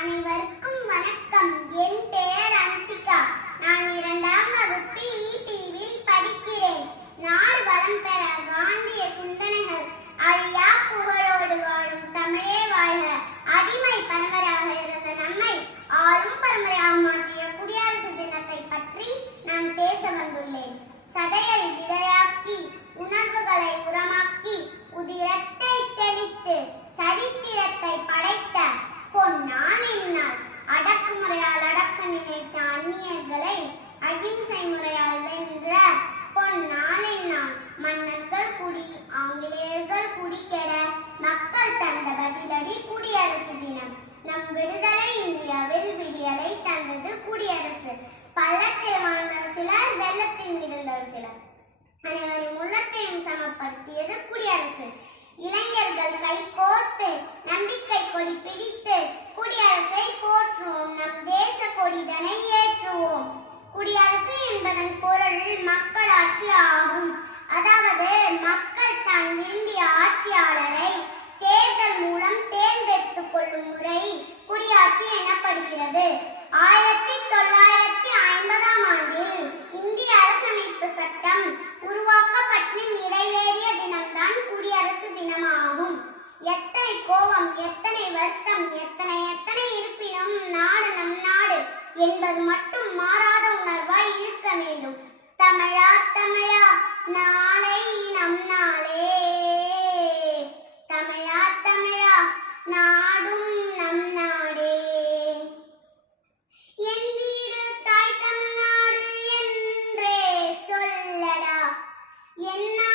அனைவருக்கும் வணக்கம். என் பெயர் அன்சிகா. நான் இரண்டாம் வகுப்பு ஈடிவில் படிக்கிறேன். நாடு வளம் பெற காந்திய சிந்தனைகள் அழியா புகழோடு வாழும் தமிழே வாழ்க. அடிமை பரம்பரையாக இருந்த நம்மை ஆளும் பரம்பரையாக மாற்றிய குடியரசு தினத்தை பற்றி நான் பேச வந்துள்ளேன். சதையை விதையாக்கி உணர்வுகள் வெள்ளத்தில் மிதந்தவர் சிலர். அனைவரின் உள்ளத்தையும் சமப்படுத்தியது குடியரசு. இளைஞர்கள் கை கோர்த்து நம்பிக்கை கொடி பிடித்து குடியரசை போற்றுவோம். நம் தேச கொடிதனை ஏற்றுவோம். குடியரசு என்பதன் பொருள் மக்களாட்சி ஆகும். அதாவது மக்கள் தான் விரும்பிய ஆட்சியாளர் எத்தனை கோபம் எத்தனை வருத்தம் எத்தனை எத்தனை இருப்பினும் நாடு நம் நாடு என்பது மட்டும் மாறாத உணர்வாய் இருக்க வேண்டும். தமிழா தமிழா நாளை நம் நாளே. தமிழா தமிழா நாடும் நம் நாடே. என் வீடு தாய் தமிழ்நாடு என்றே சொல்லடா. என்ன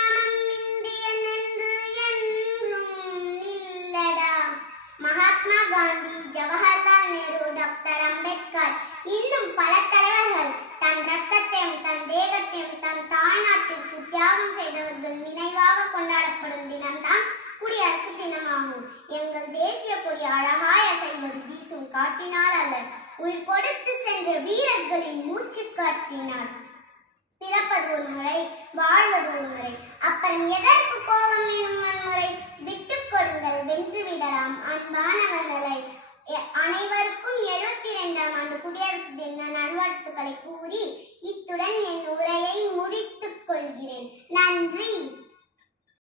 காந்தி ஜவஹர்லால் நேரு டாக்டர் அம்பேத்கர். இன்னும் பல தலைவர்கள் தன் ரத்தத்தையும் தன் தேகத்தையும் தன் தாய்நாட்டிற்கு தியாகம் செய்தவர்கள் நினைவாக கொண்டாடப்படும் தினம்தான் குடியரசு தினமாகும். எங்கள் தேசிய கொடி அழகாய செய்வது வீசும் காற்றினால் அல்ல உயிர் கொடுத்து சென்ற வீரர்களின் மூச்சு காற்றினார் பிறப்பது ஒரு முறை வாழ்வது ஒரு முறை. அப்புறம் எதற்கு கோபம் மாணவர்களை அனைவருக்கும் எழுபத்தி இரண்டாம் ஆண்டு குடியரசு தின நல்வாழ்த்துக்களை கூறி இத்துடன் என்